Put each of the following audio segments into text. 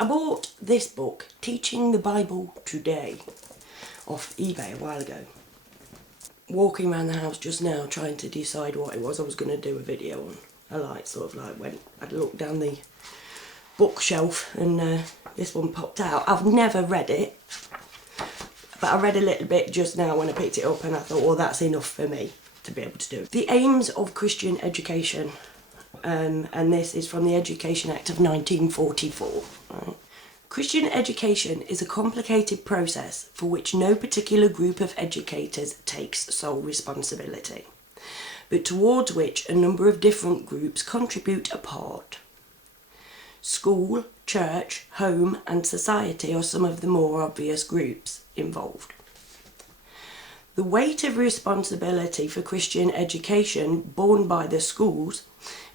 I bought this book, Teaching the Bible Today, off eBay a while ago. Walking around the house just now trying to decide what it was I was going to do a video on. I'd looked down the bookshelf and this one popped out. I've never read it, but I read a little bit just now when I picked it up and I thought, well, that's enough for me to be able to do. The Aims of Christian Education, and this is from the Education Act of 1944. Right? Christian education is a complicated process for which no particular group of educators takes sole responsibility, but towards which a number of different groups contribute a part. School, church, home and society are some of the more obvious groups involved. The weight of responsibility for Christian education borne by the schools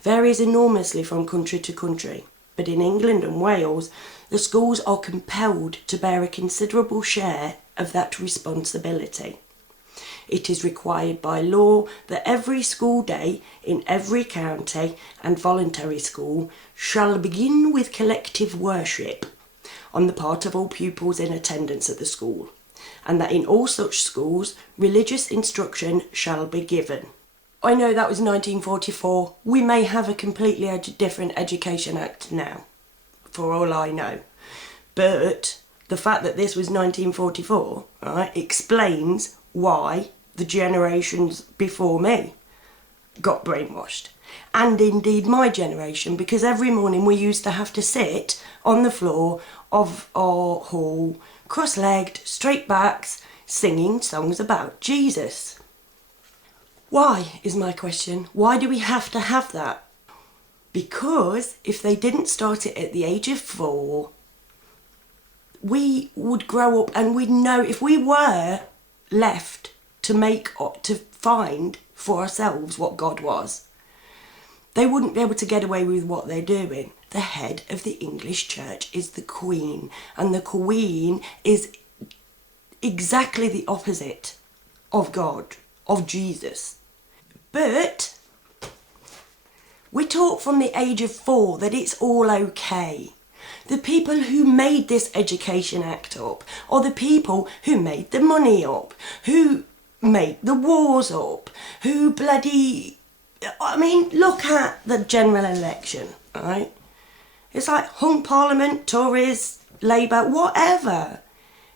varies enormously from country to country, but in England and Wales, the schools are compelled to bear a considerable share of that responsibility. It is required by law that every school day in every county and voluntary school shall begin with collective worship on the part of all pupils in attendance at the school, and that in all such schools religious instruction shall be given. I know that was 1944. We may have a completely different Education Act now, for all I know. But the fact that this was 1944, right, explains why the generations before me got brainwashed. And indeed my generation, because every morning we used to have to sit on the floor of our hall, cross-legged, straight backs, singing songs about Jesus. Why, is my question. Why do we have to have that? Because if they didn't start it at the age of 4, we would grow up and we'd know, if we were left to find for ourselves what God was, they wouldn't be able to get away with what they're doing. The head of the English church is the Queen, and the Queen is exactly the opposite of God, of Jesus. But we're taught from the age of 4 that it's all okay. The people who made this Education Act up are the people who made the money up, who made the wars up, who look at the general election, right? It's like hung Parliament, Tories, Labour, whatever.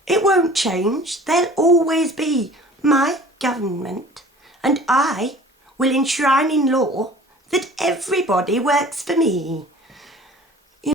It won't change. There'll always be my government, and I will enshrine in law that everybody works for me.